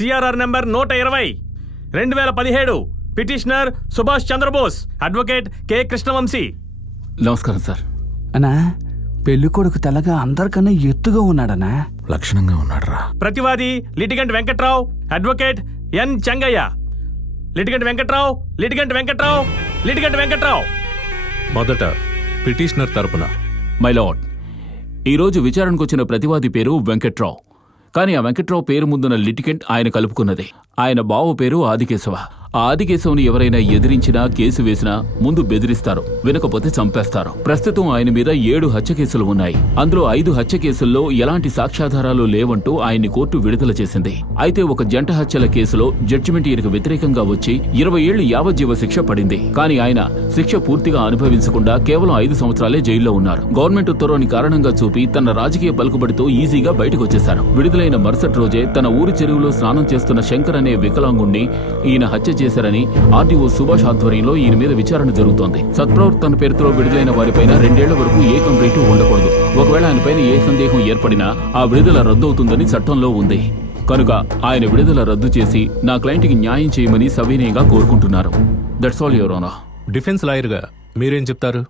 CRR number 120 2017 petitioner Subhash Chandrabose advocate K Krishnavamsi. నమస్కారం sir. అన్నా పెళ్లి కొడుకు తెల్లగా అందరికన్నా ఎత్తుగా ఉన్నాడనా? లక్షణంగా ఉన్నాడురా. ప్రతివాది litigant Venkatrao advocate N Chengaiah. Litigant Venkatrao litigant Venkatrao litigant Venkatrao. మొదట పిటిషనర్ తరపున. మై లార్డ్, ఈరోజు విచారణకు వచ్చిన ప్రతివాది పేరు వెంకట్రావు. కానీ ఆ వెంకట్రావు పేరు ముందున్న లిటిగెంట్ ఆయన కలుపుకున్నది. ఆయన బావ పేరు ఆదికేశవ. ఆ ఆదికేశవుని ఎవరైనా ఎదిరించినా, కేసు వేసినా ముందు బెదిరిస్తారు, వినకపోతే చంపేస్తారు. ప్రస్తుతం ఆయన మీద 7 హత్య కేసులు ఉన్నాయి. అందులో 5 హత్య కేసుల్లో ఎలాంటి సాక్ష్యాధారాలు లేవంటూ ఆయన్ని కోర్టు విడుదల చేసింది. అయితే ఒక జంట హత్యల కేసులో జడ్జిమెంట్ ఈయనకు వ్యతిరేకంగా వచ్చి 20 ఏళ్లు యావజ్జీవ శిక్ష పడింది. కానీ ఆయన శిక్ష పూర్తిగా అనుభవించకుండా కేవలం 5 సంవత్సరాలే జైల్లో ఉన్నారు. గవర్నమెంట్ ఉత్తర్వుని కారణంగా చూపి తన రాజకీయ పలుకుబడితో ఈజీగా బయటకు వచ్చేశారు. విడుదలైన మరుసటి రోజే తన ఊరి చెరువులో స్నానం చేస్తున్న శంకర్ అనే వికలాంగుణ్ణి ఈయన హత్య చేశారని ఆర్డీఓ సుభాష్ ఆధ్వర్యంలో ఈయన మీద విచారణ జరుగుతోంది. సత్ప్రవర్తన పేరుతో విడుదలైన వారిపైన 2 ఏళ్ల వరకు ఏ కంప్లైంట్ ఉండకూడదు. ఒకవేళ ఆయనపైన ఏ సందేహం ఏర్పడినా ఆ విడుదల రద్దు అవుతుందని చట్టంలో ఉంది. కనుక ఆయన విడుదల రద్దు చేసి నా క్లయింట్కి న్యాయం చేయమని సవినయంగా కోరుకుంటున్నారు. That's all your honour. Defence లాయర్గా మీరేం చెప్తారు?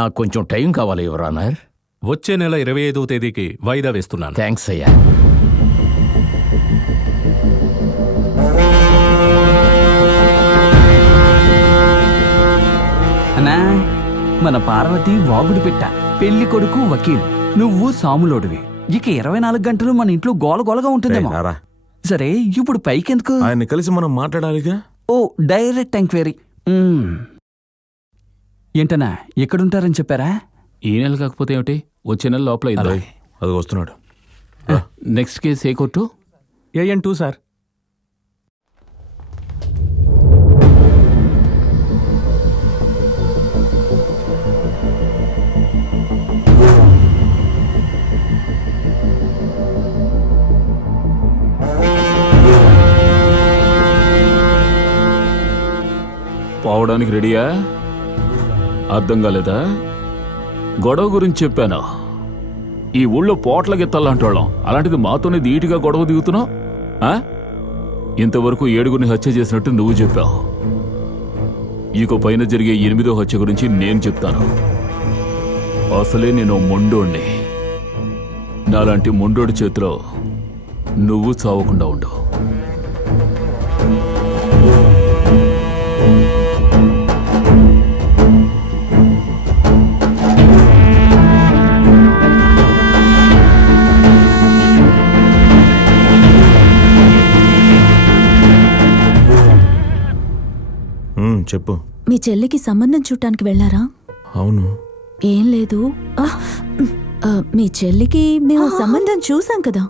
నాకు కొంచెం టైం కావాలి యువర్ ఆనర్. వచ్చే నెల 25వ తేదీకి వాయిదా వేస్తున్నాను. థ్యాంక్స్ అయ్యా. అన్నా మన పార్వతి వాగుడు పెట్ట, పెళ్లి కొడుకు వకీలు, నువ్వు సాములోడివి. ఇక 24 గంటలు మన ఇంట్లో గోలగోలగా ఉంటుందేమో. సరే ఇప్పుడు పైకెందుకు? ఆయన్ని కలిసి మనం మాట్లాడాలిగా. ఓ డైరెక్ట్ ఎంక్వైరీ. ఏంటన్నా ఎక్కడుంటారని చెప్పారా? ఈ నెల కాకపోతే ఏమిటి, వచ్చే నెల లోపల ఇద్దాం. అది వస్తున్నాడు. Next case A court? AN 2 sir. పోవడానికి రెడీయా? అర్థం కాలేదా? గొడవ గురించి చెప్పాను. ఈ ఊళ్ళో పోట్ల గెత్తాలంటోళ్ళం, అలాంటిది మాతోనే ధీటుగా గొడవ దిగుతున్నావు. ఇంతవరకు 7గురిని హత్య చేసినట్టు నువ్వు చెప్పావు. ఇక పైన జరిగే 8వ హత్య గురించి నేను చెప్తాను. అసలే నేను మొండోణ్ణి. నాలాంటి మొండోడి చేతిలో నువ్వు చావకుండా ఉండు. చెప్పు. మీ చెల్లికి సంబంధం చూడటానికి వెళ్ళారా? అవును. ఏం లేదు, మీ చెల్లికి మేము సంబంధం చూసాం కదా.